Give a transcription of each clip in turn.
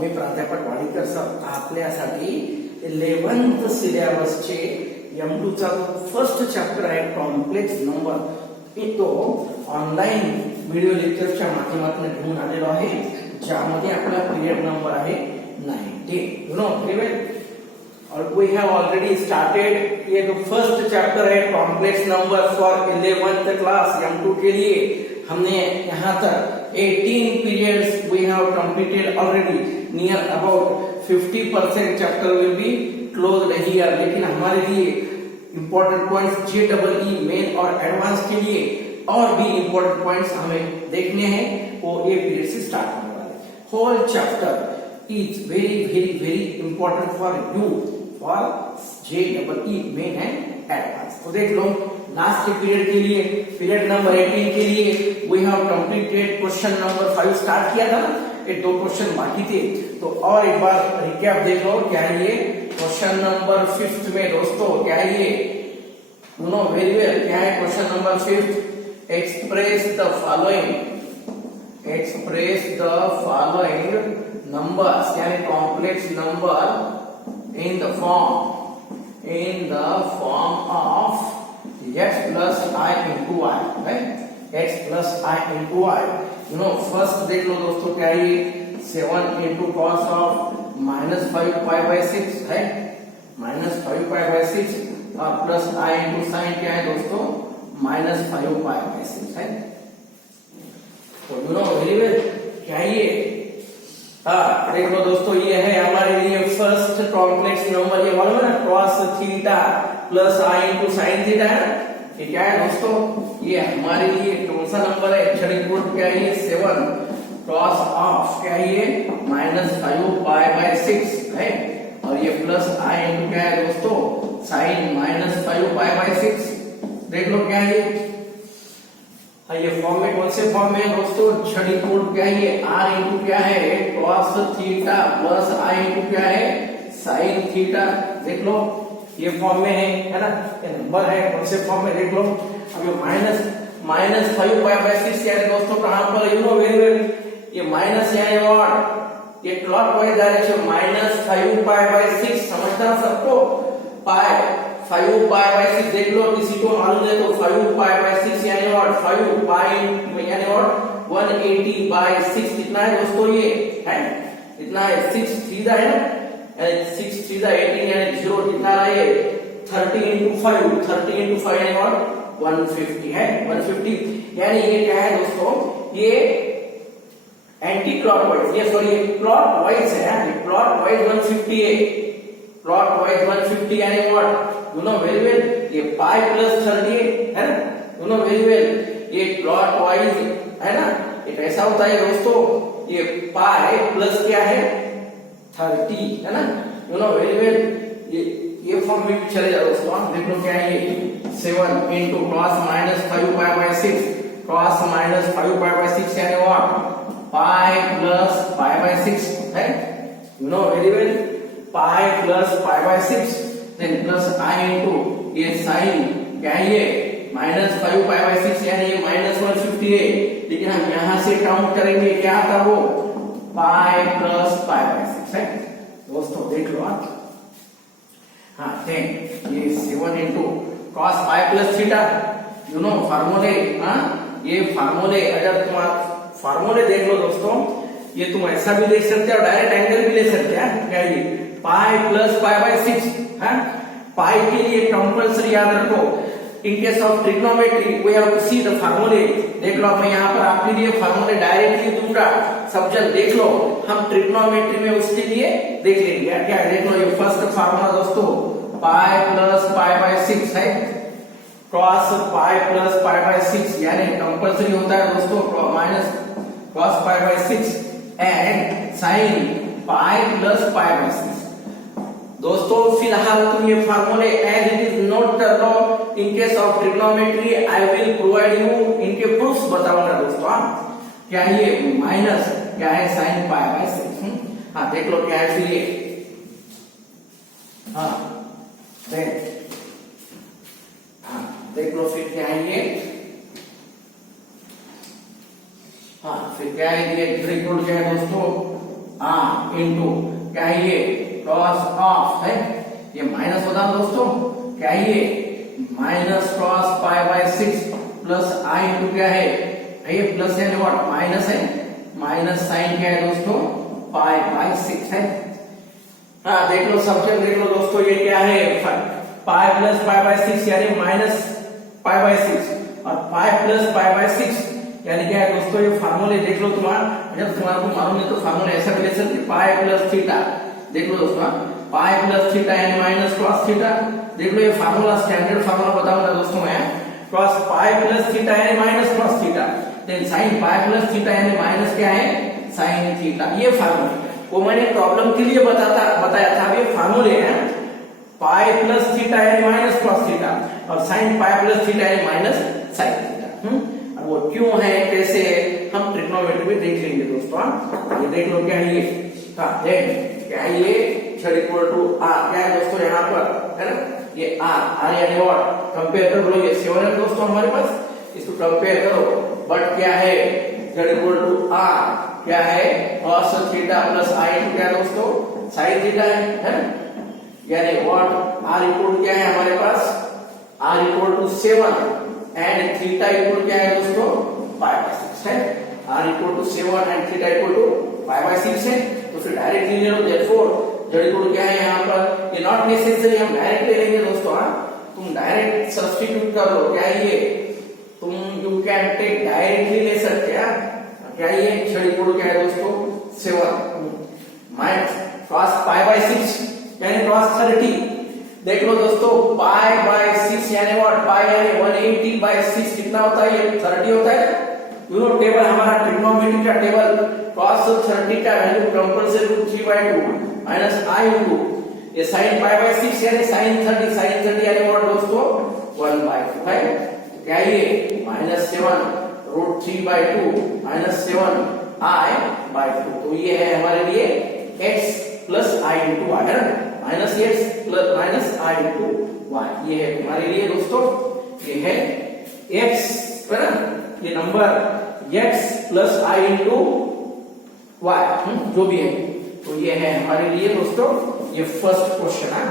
मी प्राध्यापक वाडीकर सर आपल्यासाठी 11th सिलेबसचे M2 चा फर्स्ट चॅप्टर आहे कॉम्प्लेक्स नंबर तो ऑनलाइन व्हिडिओ लेक्चरच्या माध्यमातून घेऊन आलेलो आहे ज्यामध्ये आपला पिरियड नंबर आहे 90 यू नो व्हेरी वेल और we have already started ये जो फर्स्ट चैप्टर है complex number for 11th class M2 के लिए हमने यहाँ तक 18 periods we have completed already near about 50% chapter will be closed here लेकिन हमारे लिए important points JEE मेन और एडवांस के लिए और भी important points हमें देखने हैं वो ये पीरियड से स्टार्ट होने वाले whole chapter is very important for you for JEE main and advance तो देख लो लास्ट के पीरियड के लिए पीरियड नंबर 18 के लिए we have completed question number 5 start किया था ये दो क्वेश्चन बाकी थे तो और एक बार रिकैप देख लो क्या ये क्वेश्चन नंबर 5 में दोस्तों क्या ये यू नो वेरी वेल क्या है question number 5 express the following numbers यानी complex number in the form of x plus I into I, right? x plus I into I. You know, first देख लो दोस्तों क्या ये 7 into cos of minus 5 pi by 6 है minus 5 pi by 6 और plus I into sin क्या है दोस्तों minus 5 pi by 6 है तो you know very well क्या ये देखो दोस्तों ये है हमारे लिए फर्स्ट कॉम्प्लेक्स नंबर ये मालूम है ना cos theta plus I into sin theta है ये क्या है दोस्तों ये हमारे लिए कौन सा नंबर है क्षणिक गुण क्या है ये 7 cos ऑफ क्या है ये -5 पाई बाय 6 है और ये प्लस I into क्या है दोस्तों sin -5 पाई बाय 6 देख लो क्या है ये फॉर्म में कौन से फॉर्म में है दोस्तों क्षणिक गुण क्या है ये r into क्या है cos theta plus I into क्या है sin थीटा देख लो ये फॉर्म में है ना ये नंबर है कौन से फॉर्म में देख लो अब ये माइनस 5 पाई बाय 6 यानी दोस्तों कहां पर यू नो वेरी वेल ये माइनस यानी व्हाट ये क्लॉकवाइज डायरेक्शन -5 पाई बाय 6 समझना सबको पाई 5 पाई बाय 6 देख लो किसी को मालूम है तो 5 पाई बाय 6 यानी व्हाट 5 पाई यानी व्हाट 180 बाय 6 कितना है दोस्तों ये है इतना है 6 सीधा है ना 6 सीधा 18 यानी 0 कितना रहा ये 30 into 5 यानी व्हाट 150 है 150 यानी ये क्या है दोस्तों ये एंटी क्लॉकवाइज ये सॉरी क्लॉकवाइज है ये क्लॉकवाइज 150 है क्लॉकवाइज 150 यानी what you know very well ये पाई प्लस 30 है ना यू नो वेरी वेल ये क्लॉकवाइज है ना ये कैसा होता है दोस्तों ये पाई प्लस क्या है 30 है ना यू नो वेरी वेल ये फॉर्म में भी चले जाओ दोस्तों देख लो क्या है ये 7 into cos -5 pi by 6 cos -5 pi by 6 यानी what pi plus pi by 6 है you know very well pi plus pi by 6 then plus I into ये sin क्या है ये -5 pi by 6 यानी ये -150 है लेकिन हम यहां से काउंट करेंगे क्या था वो pi plus pi by 6 है दोस्तों देख लो हाँ then ये 7 into cos pi plus theta you know फार्मूले हाँ ये फार्मूले अगर तुम फार्मूले देख लो दोस्तों ये तुम ऐसा भी देख सकते हो डायरेक्ट एंगल भी ले सकते हैं क्या ये पाई प्लस पाई बाय 6 है पाई के लिए कंपल्सरी याद रखो in case of trigonometry we have to see the फार्मूले देख लो मैं यहाँ पर आपके लिए फार्मूले डायरेक्टली दूंगा सब जन देख लो हम ट्रिग्नोमेट्री में उसके लिए देख लेंगे क्या देख लो ये फर्स्ट फार्मूला दोस्तों पाई प्लस पाई बाय 6 है cos pi plus pi by 6 यानी कंपल्सरी होता है दोस्तों minus cos pi by 6 and sin pi plus pi by 6 दोस्तों फिलहाल तुम ये फार्मूले एज इट इज नोट कर लो in case of trigonometry I will provide you इनके प्रूफ्स बताऊंगा दोस्तों क्या ये माइनस क्या है sin पाई बाय 6 हाँ देख लो क्या है फिर ये हाँ देख लो फिर क्या है ये हाँ फिर क्या है ये ट्रिग्नोमेट्री क्या है दोस्तों आर इंटू क्या है ये कॉस ऑफ है, ये माइनस होता है दोस्तों, क्या है ये minus cos pi by 6 plus i into क्या है, ये प्लस है व्हाट माइनस है, माइनस साइन क्या है दोस्तों पाई बाय 6 है। हाँ देख लो सब्जेक्ट देख लो दोस्तों, ये क्या है पाई प्लस पाई बाय 6 यानी माइनस पाई बाय 6 और पाई प्लस पाई बाय 6 यानी क्या है दोस्तों, ये फार्मूले देख लो तुम्हारा, जब तुम्हारे को मालूम है तो फार्मूला ऐसा भी ले सकते पाई प्लस थीटा, देख लो दोस्तों पाई प्लस थीटा यानी माइनस कॉस थीटा, देख लो ये फार्मूला स्टैंडर्ड फार्मूला बताऊंगा दोस्तों मैं, कॉस पाई प्लस थीटा यानी minus cos theta, then sine pi plus theta यानी माइनस क्या है साइन थीटा, ये फार्मूला वो मैंने प्रॉब्लम के लिए बताया था, ये फार्मूले हैं पाई प्लस थीटा यानी माइनस कॉस थीटा और साइन पाई प्लस थीटा यानी माइनस साइन थीटा। अब वो क्यों है कैसे हम ट्रिग्नोमेट्री में देख लेंगे दोस्तों, ये देख लो क्या है ये, क्या है ये z इक्वल टू आर, क्या है दोस्तों यहाँ पर है ना, ये आर यानी व्हाट कंपेयर कर लो, ये 7 है दोस्तों हमारे पास, इसको कंपेयर करो, बट क्या है z इक्वल टू आर क्या है cos थीटा प्लस आई क्या दोस्तों साइन थीटा है यानी व्हाट r इक्वल क्या है हमारे पास, r equal to 7 and theta equal क्या है दोस्तों पाई बाय 6 है, r equal to 7 and theta equal to pi by 6 है, तो फिर डायरेक्टली ले लो, देयरफॉर z इक्वल क्या है यहाँ पर, ये नॉट नेसेसरी हम डायरेक्ट ले लेंगे दोस्तों, तुम डायरेक्ट सब्स्टिट्यूट कर लो, क्या ये तुम यू कैन टेक डायरेक्टली ले सकते हैं, क्या ये z इक्वल क्या है दोस्तों 7 माइनस cos पाई बाय 6 यानी cos 30, देख लो दोस्तों पाई बाय 6 यानी व्हाट पाई यानी 180 बाय 6 कितना होता है, ये 30 होता है, यू नो टेबल हमारा ट्रिग्नोमेट्री का टेबल, cos 30 का value compulsory root 3 by 2 minus i into ये sin पाई बाय 6 यानी sin 30 यानी व्हाट दोस्तों 1 बाय 2 है, क्या ये minus 7 root 3 by 2 minus 7 I bye 2, तो ये है हमारे लिए x plus i into y है ना, minus x plus minus i into y, ये है हमारे लिए दोस्तों, ये है x है ना, ये number x plus i into Y जो भी है, तो ये है हमारे लिए दोस्तों ये फर्स्ट क्वेश्चन है,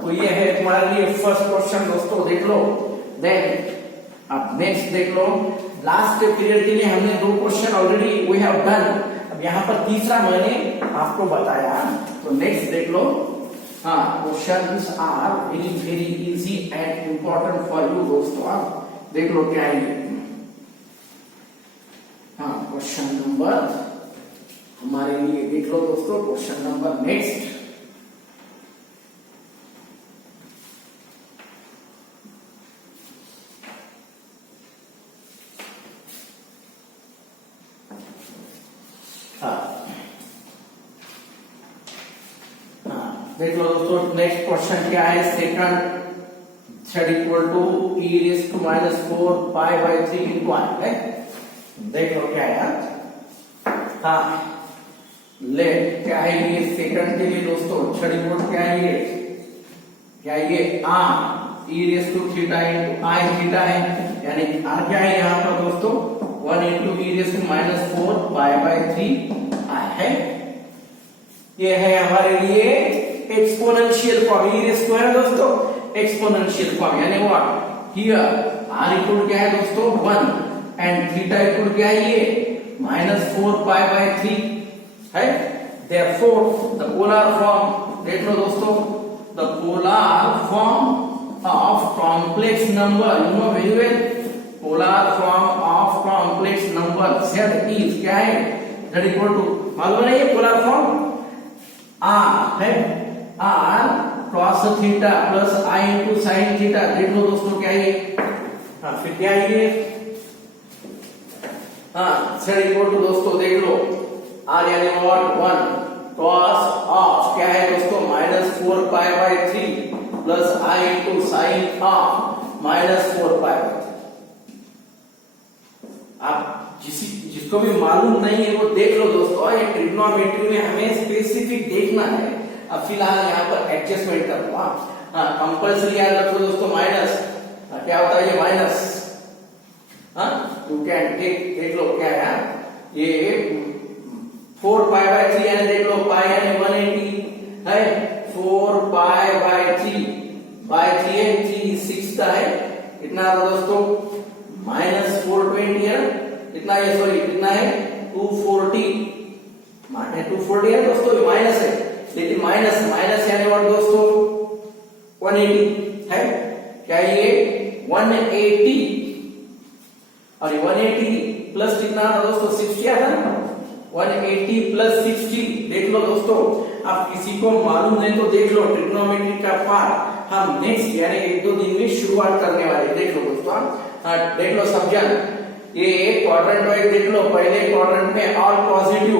तो ये है तुम्हारे लिए फर्स्ट क्वेश्चन दोस्तों देख लो। देन अब नेक्स्ट देख लो, लास्ट पीरियड के लिए हमने 2 question already we have done, अब यहाँ पर तीसरा मैंने आपको बताया, तो नेक्स्ट देख लो, हाँ questions are very very easy and important for you दोस्तों, देख लो क्या है, हाँ क्वेश्चन नंबर हमारे लिए देख लो दोस्तों, क्वेश्चन नंबर नेक्स्ट, देख लो दोस्तों नेक्स्ट क्वेश्चन क्या है, second z equal to e raise to minus 4 pi by 3 into i है, देख लो क्या है, हाँ ले क्या है ये सेकंड के लिए दोस्तों z इक्वल क्या है ये, क्या ये r e raise to theta into i theta है, यानी r क्या है यहाँ पर दोस्तों 1 into e raise to minus 4 pi by 3 i है, ये है हमारे लिए exponential form, e raise to है दोस्तों एक्सपोनेंशियल फॉर्म, यानी व्हाट हियर r इक्वल क्या है दोस्तों 1 एंड थीटा इक्वल क्या है ये माइनस 4 पाई बाय 3 है, देयरफॉर द पोलर फॉर्म देख लो दोस्तों, the polar form of complex number, you know very well, polar form of complex number z is क्या है z इक्वल टू, मालूम है ये पोलर फॉर्म r है, r cos theta plus i into sine theta, देख लो दोस्तों क्या ये, हाँ फिर क्या ये, हाँ z इक्वल टू दोस्तों देख लो r यानी व्हाट 1 cos ऑफ क्या है दोस्तों minus 4 pi by 3 plus i into sign of minus 4 pi by 3, आप जिसको भी मालूम नहीं है वो देख लो दोस्तों, ये ट्रिग्नोमेट्री में हमें स्पेसिफिक देखना है, अब फिलहाल यहाँ पर एडजस्टमेंट कर लो, हाँ कंपल्सरी याद रखो दोस्तों माइनस, क्या होता है ये माइनस, हाँ यू कैन टेक, देख लो क्या है ये 4π/3 यानी देख लो पाई यानी 180 है 4π/3 बाय 3 है 3 6 का है कितना आता दोस्तों -420 है कितना ये सॉरी कितना है 240 माने 240 है दोस्तों ये माइनस है लेकिन माइनस यानी और दोस्तों 180 है क्या ये 180 और 180 प्लस कितना था दोस्तों 60 आता ना 180 प्लस 60 देख लो दोस्तों आप किसी को मालूम नहीं तो देख लो ट्रिग्नोमेट्री का पार्ट हम नेक्स्ट यानी 1-2 दिन में शुरुआत करने वाले देख लो दोस्तों देख लो समझन ये क्वाड्रेंट वाइज देख लो पहले क्वाड्रेंट में ऑल पॉजिटिव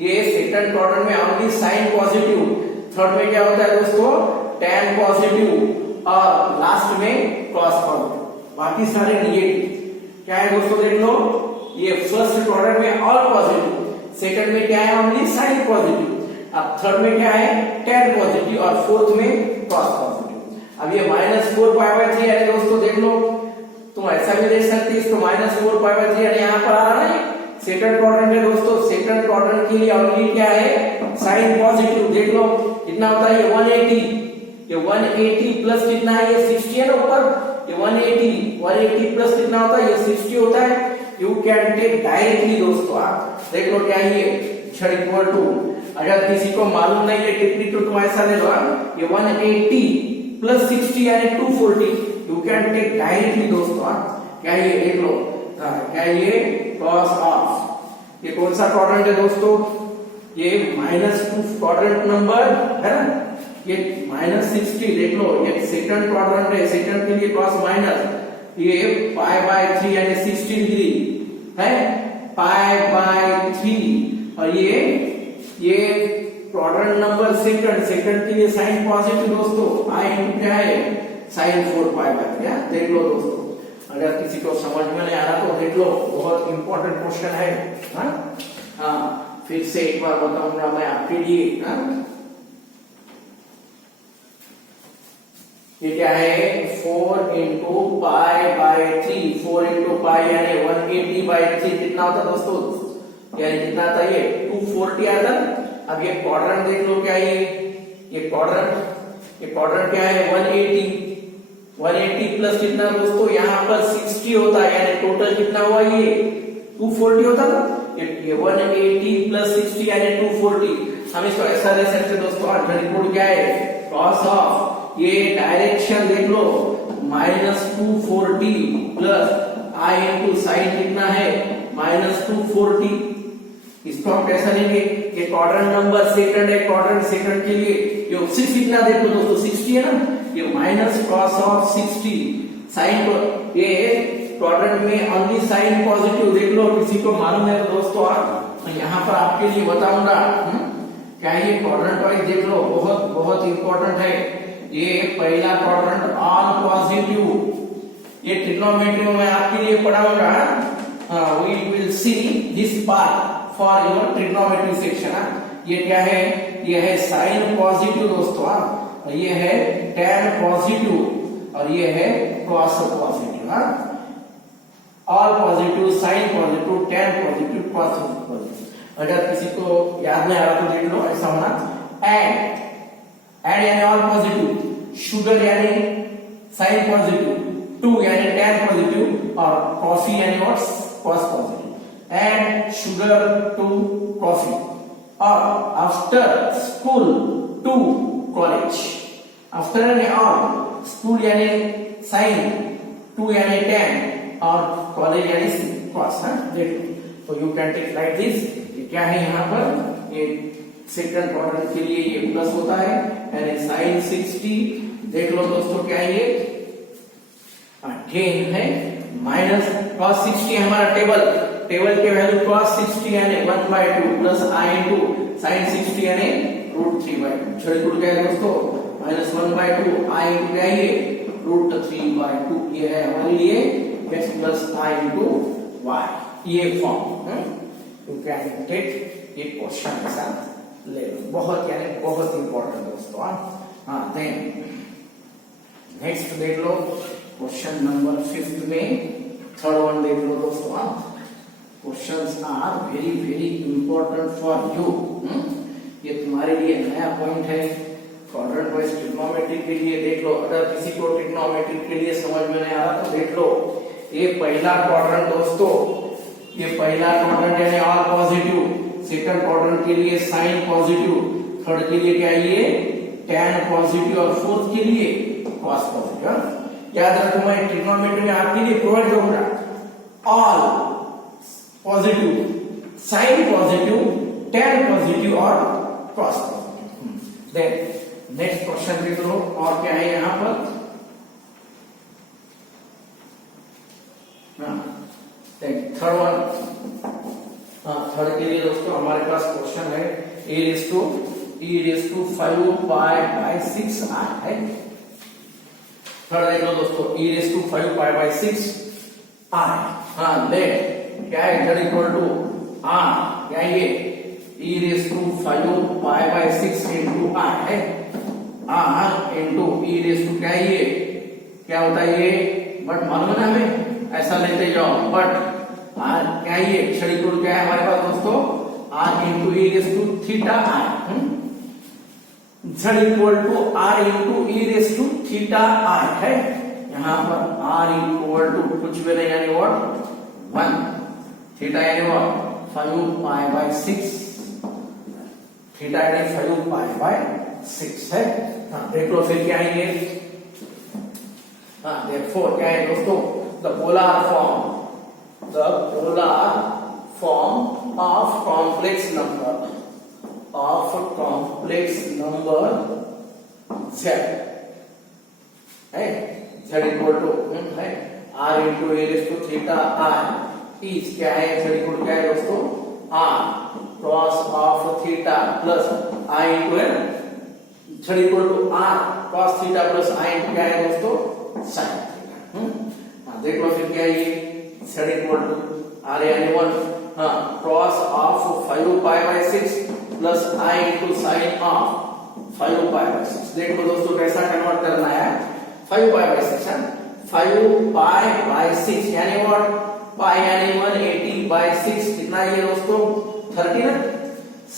ये सेकंड क्वाड्रेंट में ओनली साइन पॉजिटिव थर्ड में क्या होता है दोस्तों tan पॉजिटिव और लास्ट में cos पॉजिटिव बाकी सारे नेगेटिव क्या है दोस्तों देख लो ये फर्स्ट क्वाड्रेंट में ऑल पॉजिटिव सेकंड में क्या है ओनली साइन पॉजिटिव अब थर्ड में क्या है tan पॉजिटिव और फोर्थ में cos पॉजिटिव अब ये -4π/3 यानी दोस्तों देख लो तुम ऐसा भी देख सकते इसको -4π/3 यानी यहाँ पर आ रहा है सेकंड क्वाड्रेंट है दोस्तों सेकंड क्वाड्रेंट के लिए ओनली क्या है साइन पॉजिटिव देख लो कितना होता है ये 180 ये 180 प्लस कितना है ये 60 है ना ऊपर ये 180 प्लस कितना होता है ये 60 होता है यू कैन टेक डायरेक्टली दोस्तों आप देख लो क्या है ये z इक्वल टू अगर किसी को मालूम नहीं है टिप्पणी तो तुम ऐसा ले लो ये 180 प्लस 60 यानी 240 यू कैन टेक डायरेक्टली दोस्तों क्या ये देख लो क्या ये cos ऑफ ये कौन सा क्वाड्रेंट है दोस्तों ये -2 क्वाड्रेंट नंबर है ना ये -60 देख लो ये सेकंड क्वाड्रेंट है सेकंड के लिए cos माइनस ये π/3 यानी 60 डिग्री है π/3 और ये क्वाड्रेंट नंबर सेकंड के लिए साइन पॉजिटिव दोस्तों i क्या है sin 4π/3 देख लो दोस्तों अगर किसी को समझ में नहीं आ रहा तो देख लो बहुत इंपॉर्टेंट क्वेश्चन है हाँ फिर से एक बार बताऊंगा मैं आपके लिए ये क्या है 4 into π/3 4 into π यानी 180/3 कितना होता दोस्तों यानी कितना आता ये 240 आता अब ये क्वाड्रेंट देख लो क्या ये क्वाड्रेंट क्या है 180 प्लस कितना दोस्तों यहाँ पर 60 होता है यानी टोटल कितना हुआ ये 240 होता ना ये 180 प्लस 60 यानी 240 हम इसको ऐसा ले सकते दोस्तों रिपोर्ट क्या है cos ऑफ ये डायरेक्शन देख लो -240 प्लस i इंटू साइन कितना है -240 इसको हम कैसा लेंगे ये क्वाड्रेंट नंबर सेकंड है क्वाड्रेंट सेकंड के लिए ये 6 कितना देख लो दोस्तों 60 है ना ये -cos ऑफ 60 साइन को ये क्वाड्रेंट में ओनली साइन पॉजिटिव देख लो किसी को मालूम है दोस्तों यहाँ पर आपके लिए बताऊंगा क्या ये क्वाड्रेंट वाइज देख लो बहुत इंपॉर्टेंट है ये पहला क्वाड्रेंट ऑल पॉजिटिव ये ट्रिग्नोमेट्री में मैं आपके लिए पढ़ाऊंगा we will see this part for your trigonometry section ये क्या है ये है साइन पॉजिटिव दोस्तों ये है tan पॉजिटिव और ये है cos positive all positive sine positive tan positive cos positive अगर किसी को याद नहीं आ रहा तो देख लो ऐसा होना एड यानी ऑल पॉजिटिव शुगर यानी साइन पॉजिटिव 2 यानी tan पॉजिटिव और कॉफी यानी cos positive add sugar to coffee और after school to college after यानी ऑन स्कूल यानी साइन 2 यानी tan और कॉलेज यानी cos देख लो तो you can take like this क्या है यहाँ पर ये सेकंड क्वाड्रेंट के लिए ये प्लस होता है यानी sin 60 देख लो दोस्तों क्या ये अगेन है माइनस cos 60 हमारा टेबल के वैल्यू cos 60 यानी 1/2 प्लस i इंटू sin 60 यानी √3/2 छठपुर क्या है दोस्तों -1/2 i इंटू क्या ये √3/2 ये है हमारे लिए x plus i into y ये फॉर्म यू कैन टेक ये क्वेश्चन के साथ ले लो बहुत इंपॉर्टेंट दोस्तों हाँ देन नेक्स्ट देख लो क्वेश्चन नंबर 5 में थर्ड वन देख लो दोस्तों questions are very very important for you. ये तुम्हारे लिए नया पॉइंट है। क्वाड्रेंट वाइज ट्रिग्नोमेट्री के लिए देख लो, अगर किसी को ट्रिग्नोमेट्री के लिए समझ में नहीं आ रहा तो देख लो, ये पहला क्वाड्रेंट दोस्तों, ये पहला क्वाड्रेंट यानी ऑल पॉजिटिव, सेकंड क्वाड्रेंट के लिए साइन पॉजिटिव, थर्ड के लिए क्या ये tan पॉजिटिव और फोर्थ के लिए cos पॉजिटिव। याद रखो मैं ट्रिग्नोमेट्री में आपके लिए प्रोवाइड करूंगा all positive, sine positive, tan positive और cos positive. Then next question देख लो और क्या है यहां पर। थर्ड वन, थर्ड के लिए दोस्तों हमारे पास क्वेश्चन है e raised to 5 pi by 6 r है। थर्ड देख लो दोस्तों, e raised to 5 pi by 6 r। हाँ लेट क्या है, z इक्वल टू r, क्या ये e raised to 5 pi by 6 into r है, r into e raised to क्या है ये, क्या होता है ये, बट मालूम है ना हमें, ऐसा लेते जाओ, बट r क्या है ये, z इक्वल टू क्या है हमारे पास दोस्तों, r into e raised to थीटा r, z equal to r into e raise to theta r है। यहाँ पर r इक्वल टू कुछ भी नहीं यानी व्हाट 1, थीटा यानी व्हाट 5 पाई बाय 6, थीटा यानी 5 पाई बाय 6 है। हाँ देख लो फिर क्या है ये, हाँ देयरफॉर क्या है दोस्तों, the polar form of complex number z है, z इक्वल टू है r into e raise to theta r is क्या है, z इक्वल क्या है दोस्तों r cos of theta plus i into है, z equal to r cos theta plus i into क्या है दोस्तों sin थीटा। देख लो फिर क्या है ये, z इक्वल टू r यानी 1, हाँ cos of 5 pi by 6 plus i into sign of 5 pi by 6। देखो दोस्तों कैसा कन्वर्ट करना है, 5 पाई बाय 6 है, 5 पाई बाय 6 यानी व्हाट, पाई यानी 180 बाय 6 कितना ये दोस्तों 30 ना,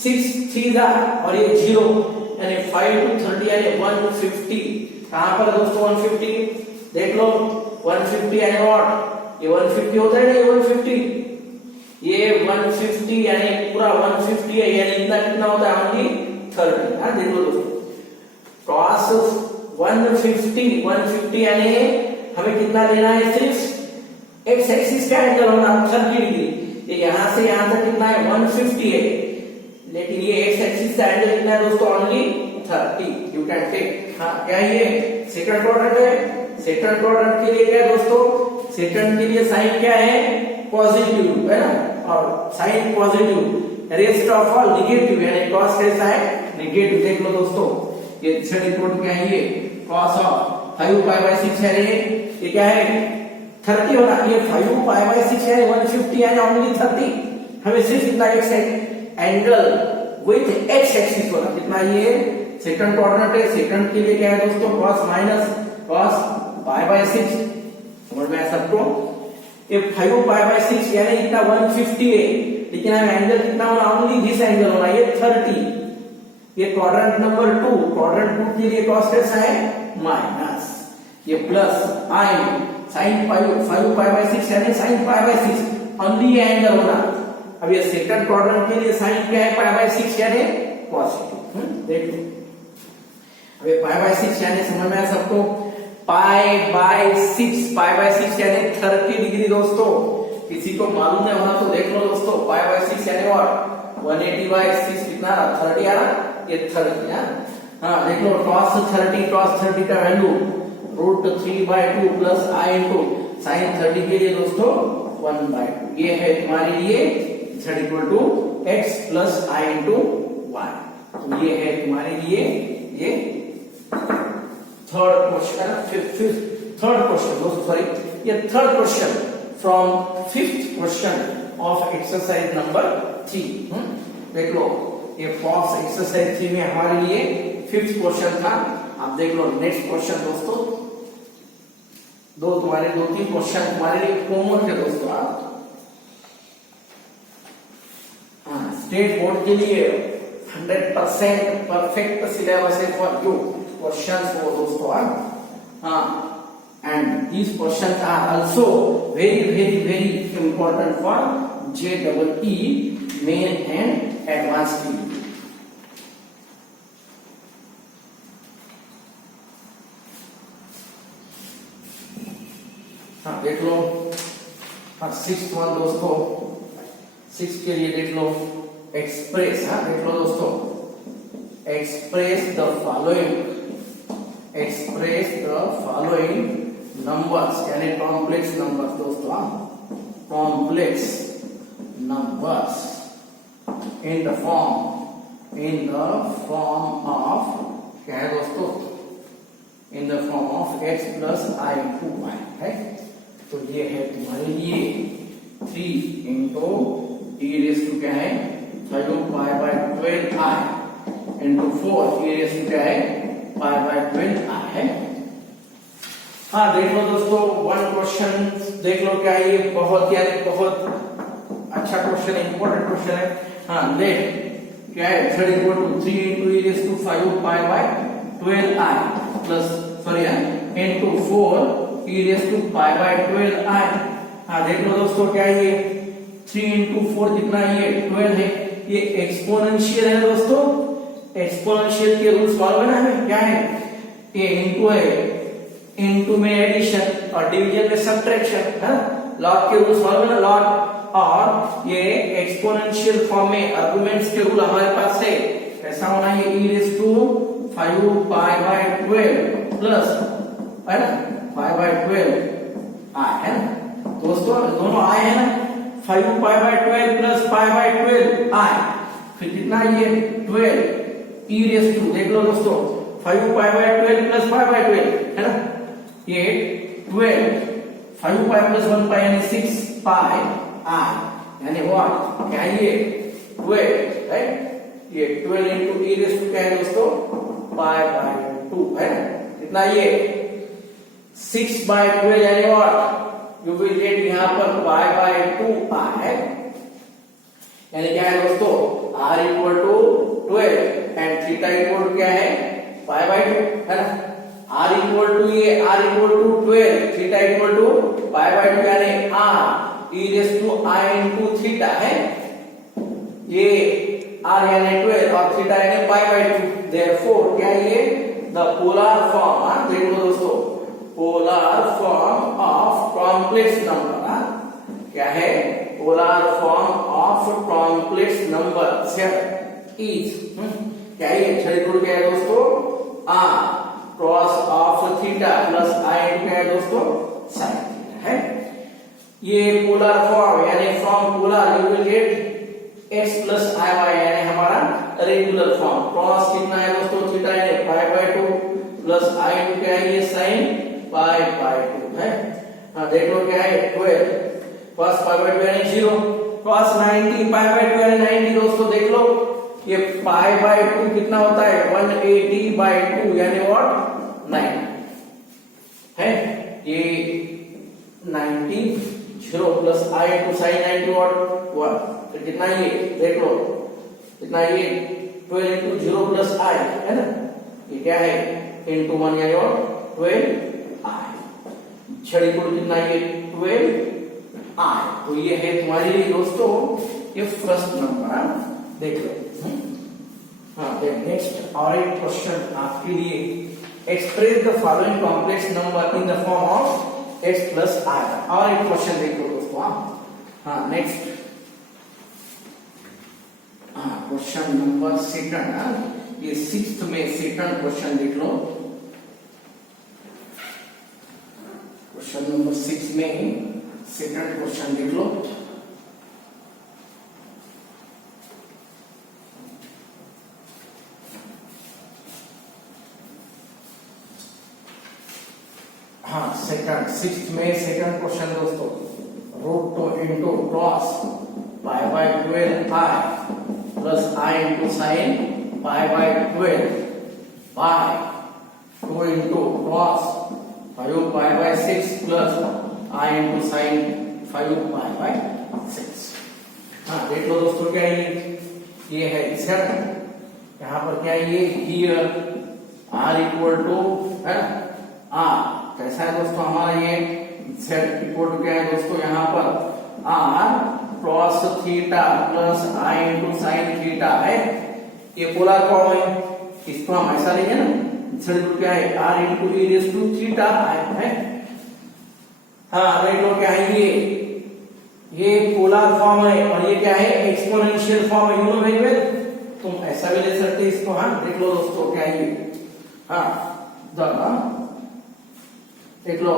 6 3 और ये 0 यानी 5 to 30 यानी 150। कहां पर दोस्तों 150, देख लो 150 यानी व्हाट, ये 150 होता है ना, ये 150, ये 150 यानी पूरा 150 है, यानी इतना कितना होता है ओनली 30। हाँ देखो दोस्तों cos 150 यानी हमें कितना लेना है, सिर्फ एक्स एक्सिस का एंगल होना 30 डिग्री, ये यहां से यहां तक कितना है 150 है, लेकिन ये एक्स एक्सिस का एंगल कितना है दोस्तों ओनली 30। यू कैन टेक, हाँ क्या ये सेकंड क्वाड्रेंट है, सेकंड क्वाड्रेंट के लिए क्या है दोस्तों, सेकंड के लिए साइन क्या है पॉजिटिव है ना, और sine positive, rest of all negative यानी cos कैसा है नेगेटिव। देख लो दोस्तों ये z इक्वल क्या है, ये cos ऑफ 5 पाई बाय 6 है, ये क्या है 30 होना, ये 5 पाई बाय 6 है 150 यानी ओनली 30, हमें सिर्फ कितना x angle with x axis होना कितना, ये सेकंड क्वाड्रेंट है, सेकंड के लिए क्या है दोस्तों cos minus cos pi by 6, समझ में आया सबको, ये 5 पाई बाय 6 यानी इतना 150 है, लेकिन हमें एंगल कितना होना ओनली दिस एंगल होना, ये 30। ये क्वाड्रेंट नंबर 2, क्वाड्रेंट 2 के लिए cos कैसा है माइनस, ये plus i sin 5 pi by 6 यानी sin पाई बाय 6 ओनली ये एंगल होना। अब ये सेकंड क्वाड्रेंट के लिए sin क्या है पाई बाय 6 यानी पॉजिटिव। देख लो अब ये पाई बाय 6 यानी समझ में आया सबको, पाई बाय 6 यानी 30 डिग्री दोस्तों, किसी को मालूम नहीं होना तो देख लो दोस्तों, पाई बाय 6 यानी व्हाट 180 बाय 6 कितना रहा 30 आ रहा, ये 30 है। हाँ देख लो cos 30 का value √3/2 plus i into sign 30 के लिए दोस्तों 1/2, ये है तुम्हारे लिए z equal to x plus i into y, तो ये है तुम्हारे लिए ये थर्ड क्वेश्चन दोस्तों, सॉरी ये third question from fifth question of exercise number 3। देख लो ये फॉर्स एक्सरसाइज 3 में हमारे लिए फिफ्थ क्वेश्चन था। अब देख लो नेक्स्ट क्वेश्चन दोस्तों, दो तीन क्वेश्चन तुम्हारे लिए होमवर्क है दोस्तों। स्टेट बोर्ड के लिए 100% परफेक्ट सिलेबस है फॉर यू क्वेश्चंस वो दोस्तों। हाँ, and these questions are also very important for JEE main and advanced degree। हाँ देख लो, हाँ 6th वन दोस्तों, 6 के लिए देख लो एक्सप्रेस। हाँ देख लो दोस्तों, एक्सप्रेस द फॉलोइंग नंबर्स, यानी कॉम्प्लेक्स नंबर्स दोस्तों। Complex numbers in the form of क्या है दोस्तों, in the form of x plus i into y है। तो ये है तुम्हारे लिए 3 इंटू e रेस टू क्या है 5 pi by 12i into 4 e raise to क्या है पाई बाय 12i है। हाँ देख लो दोस्तों, वन क्वेश्चन देख लो क्या है, ये बहुत यानी बहुत अच्छा क्वेश्चन है, इंपॉर्टेंट क्वेश्चन है। हाँ देख क्या है, z equal to 3 into e raise to 5 pi by 12i plus sorry into 4 e raise to pi by 12i। हाँ देख लो दोस्तों क्या है, ये 3 इंटू 4 कितना है, ये 12 है। ये एक्सपोनेंशियल है दोस्तों, एक्सपोनेंशियल के रूल्स मालूम है ना हमें, क्या है, ये इंटू है, इंटू में एडिशन और डिवीजन में सब्ट्रैक्शन है, लॉग के रूल्स मालूम है ना, लॉग। और ये एक्सपोनेंशियल फॉर्म में आर्गुमेंट्स के रूल हमारे पास है, कैसा होना है, e raise to 5 pi by 12 plus है ना 5 बाय 12 आई है ना दोस्तों, दोनों आए हैं ना, 5 pi by 12 plus pi by 12 आई, फिर कितना ये 12 e रेस टू, देख लो दोस्तों 5 pi by 12 plus pi by 12 है ना, ये 12 5 पाई प्लस 1 पाई यानी 6 पाई आई, यानी व्हाट क्या ये 12 राइट, ये 12 इंटू e रेस टू क्या है दोस्तों पाई बाय 2 है, कितना ये 6 बाय 12 यानी व्हाट यू विल गेट यहाँ पर पाई बाय 2 है, यानी क्या है दोस्तों r equal to 12 and theta equal to क्या है पाई बाय 2 है ना, r इक्वल टू ये r equal to 12 theta equal to pi by 2 यानी r e raise to i into theta है, ये r यानी 12 और थीटा यानी पाई बाय 2, देयरफॉर क्या है ये द पोलर फॉर्म, देख लो दोस्तों polar form of complex number, क्या है polar form of complex number is क्या है, क्या है दोस्तों r cross of theta plus i क्या है दोस्तों sin थीटा है। ये पोलर फॉर्म यानी from polar you will get x plus i y यानी हमारा रेगुलर फॉर्म, क्रॉस कितना है दोस्तों थीटा यानी पाई बाय 2 प्लस i क्या है ये sin पाई बाय 2 है। हाँ देख लो क्या है 12 cos पाई बाय 2 यानी 0, cos 90 पाई बाय 2 यानी 90 दोस्तों, देख लो ये पाई बाय 2 कितना होता है 180 बाय 2 यानी व्हाट 9 है, ये 90 0 plus i to sin 90 what 1, फिर कितना ये देख लो कितना ये 12 इंटू 0 प्लस i है ना, ये क्या है इंटू 1 यानी व्हाट 12 i, छड़ी को कितना ये 12 i, तो ये है तुम्हारे लिए दोस्तों ये फर्स्ट नंबर, देख लो। हाँ नेक्स्ट और एक क्वेश्चन आपके लिए, express the following complex number in the form of x plus i, और एक क्वेश्चन देख लो दोस्तों। हाँ नेक्स्ट क्वेश्चन नंबर सेकंड, ये 6th में सेकंड क्वेश्चन देख लो, क्वेश्चन नंबर 6 में सेकंड क्वेश्चन देख लो। हाँ सेकंड 6th में सेकंड क्वेश्चन दोस्तों, root 2 into cos pi by 12i plus i into sine pi by 12 by 2 into cos 5 pi by 6 plus i into sine 5 pi by 6। हाँ देख लो दोस्तों क्या है ये है z, यहाँ पर क्या है ये हियर r इक्वल टू है r, कैसा है दोस्तों हमारा ये z इक्वल टू क्या है दोस्तों यहाँ पर r cos theta plus i into sine theta है, ये पोलर फॉर्म है, इसको हम ऐसा लेंगे ना, z इक्वल क्या है r into e raise to theta है। हाँ देख लो क्या है ये पोलर फॉर्म है और ये क्या है एक्सपोनेंशियल फॉर्म है, यू नो वेरी वेल, तुम ऐसा भी ले सकते इसको। हाँ देख लो दोस्तों क्या है ये, हाँ देख लो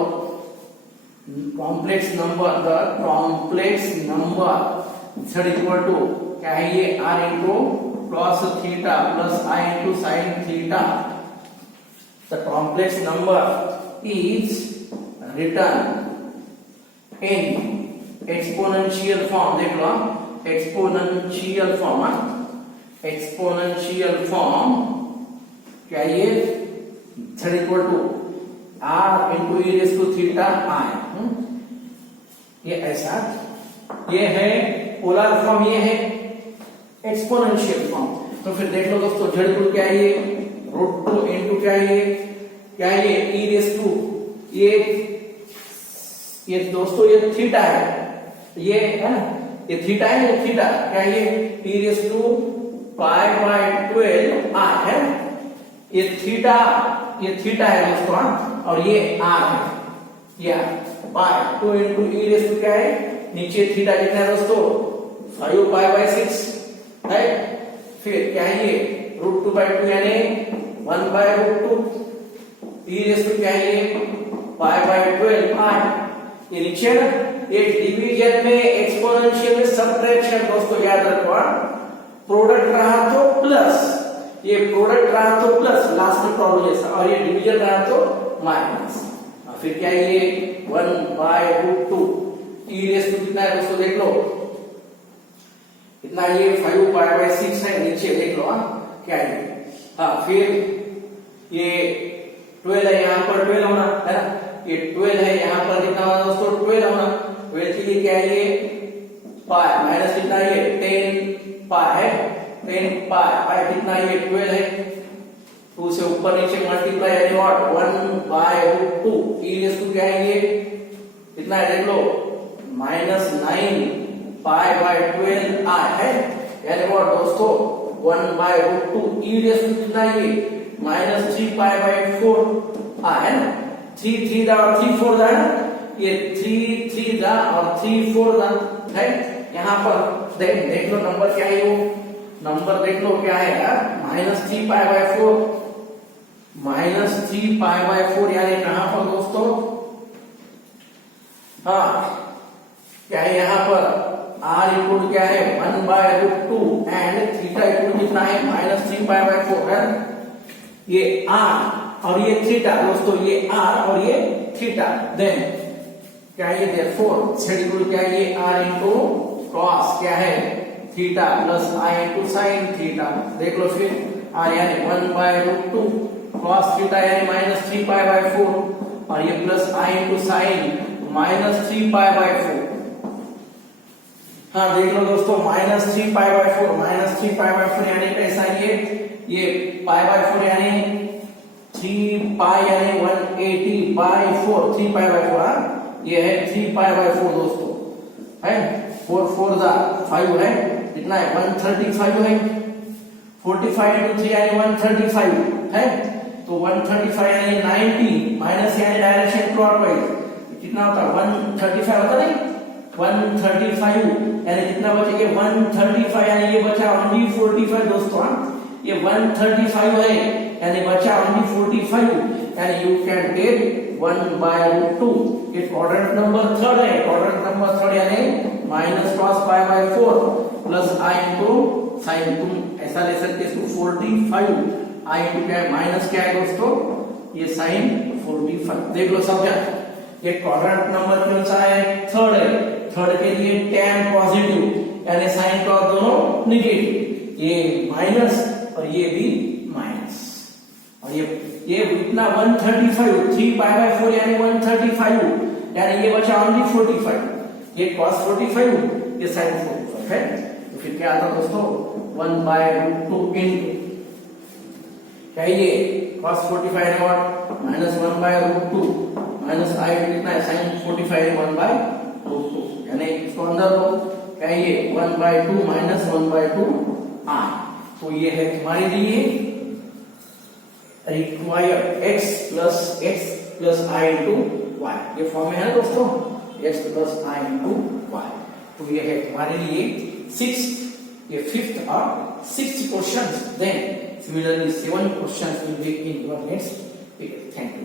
complex number, the complex number z equal to क्या है ये r into cos theta plus i into sine theta, the complex number is written in exponential form, देख लो exponential form, exponential form क्या ये z equal to r into e raise to theta i, ये ऐसा, ये है polar form, ये है exponential form. तो फिर देख लो दोस्तों z इक्वल क्या है ये रूट टू इंटू क्या है ये e रेज़ टू, ये दोस्तों ये थीटा है, ये है ना, ये थीटा है, ये थीटा क्या ये e raise to pi by 12 r है, ये थीटा है दोस्तों, और ये r है, ये by 2 into e raise to क्या है नीचे थीटा कितना है दोस्तों 5 पाई बाय 6 है, फिर क्या है ये रूट 2 बाय 2 यानी 1 by root 2, e raise to क्या है ये पाई बाय 12 r, ये नीचे ये डिवीजन में एक्सपोनेंशियल में सबट्रैक्शन दोस्तों याद रखो, प्रोडक्ट रहा तो प्लस, ये प्रोडक्ट रहा तो प्लस लास्ट में प्रॉब्लम ऐसा, और ये डिवीजन रहा तो माइनस, फिर क्या ये 1 by root 2, e raise to कितना है दोस्तों देख लो कितना ये 5 पाई बाय 6 है, नीचे देख लो क्या है, हाँ फिर ये 12 है, यहाँ पर 12 होना है ना, ये 12 है, यहाँ पर कितना होना दोस्तों 12 होना, 12 के लिए क्या है ये पाई माइनस कितना ये 10 पाई है, 10 पाई कितना ये 12 है, 2 से ऊपर नीचे मल्टीप्लाई यानी what 1 by root 2, e raise to क्या है ये कितना है देख लो -9 पाई बाय 12 r है, यानी व्हाट दोस्तों 1 by root 2, e raise to कितना ये -3 पाई बाय 4 r है ना, 3 दा और 3 4 दा है ना, ये 3 दा और 3 4 दा है, यहाँ पर देख लो नंबर क्या है, वो नंबर देख लो क्या है यार -3 पाई बाय 4, -3 पाई बाय 4 यानी कहां पर दोस्तों, हाँ क्या है यहाँ पर r इक्वल क्या है 1 by root 2 and theta equal कितना है -3 पाई बाय 4 है, ये r और ये थीटा दोस्तों, ये r और ये थीटा, देन क्या ये therefore z इक्वल क्या है ये r इंटू cos क्या है theta plus i into sine theta, देख लो फिर r यानी 1 बाय रूट 2 cos थीटा यानी -3 पाई बाय 4 और ये plus i into sign -3 pi by 4, हाँ देख लो दोस्तों -3 पाई बाय 4, -3 पाई बाय 4 यानी कैसा ये पाई बाय 4 यानी 3 पाई यानी 180 बाय 4, 3 पाई बाय 4, ये है 3 पाई बाय 4 दोस्तों है, 4 4 दा 5 है, कितना है 135 है, 45 into 3 यानी 135 है, तो 135 यानी 90 माइनस यानी डायरेक्शन क्लॉकवाइज, कितना होता है 135 होता नहीं, 135 यानी कितना बचेगा 135 यानी ये बचा ओनली 45 दोस्तों, ये 135 है यानी बचा ओनली 45 यानी you can take 1 by root 2, ये क्वाड्रेंट नंबर थर्ड है, क्वाड्रेंट नंबर थर्ड यानी minus cos pi by 4 plus i into sine, तुम ऐसा ले सकते इसको 45 i इंटू क्या है माइनस क्या है दोस्तों ये साइन 45, देख लो समझा, ये क्वाड्रेंट नंबर कौन सा है थर्ड है, थर्ड के लिए tan पॉजिटिव यानी साइन का दोनों निगेटिव, ये माइनस और ये भी माइनस, और ये इतना 135 3 पाई बाय 4 यानी 135 यानी ये बचा ओनली 45, ये cos 45 ये sin 45 है, तो फिर क्या आता दोस्तों 1/√2 इंटू क्या ये cos 45 है और माइनस 1/√2 माइनस आई कितना है sin 45 है 1/√2 यानी इसको अंदर लो क्या ये 1/2 माइनस 1/2 आई। तो ये है हमारे लिए required x plus i into y. ये फॉर्म में है दोस्तों x plus i into y. तो ये है हमारे लिए fifth और sixth questions. Then similarly 7 questions will be in your next period. Thank you.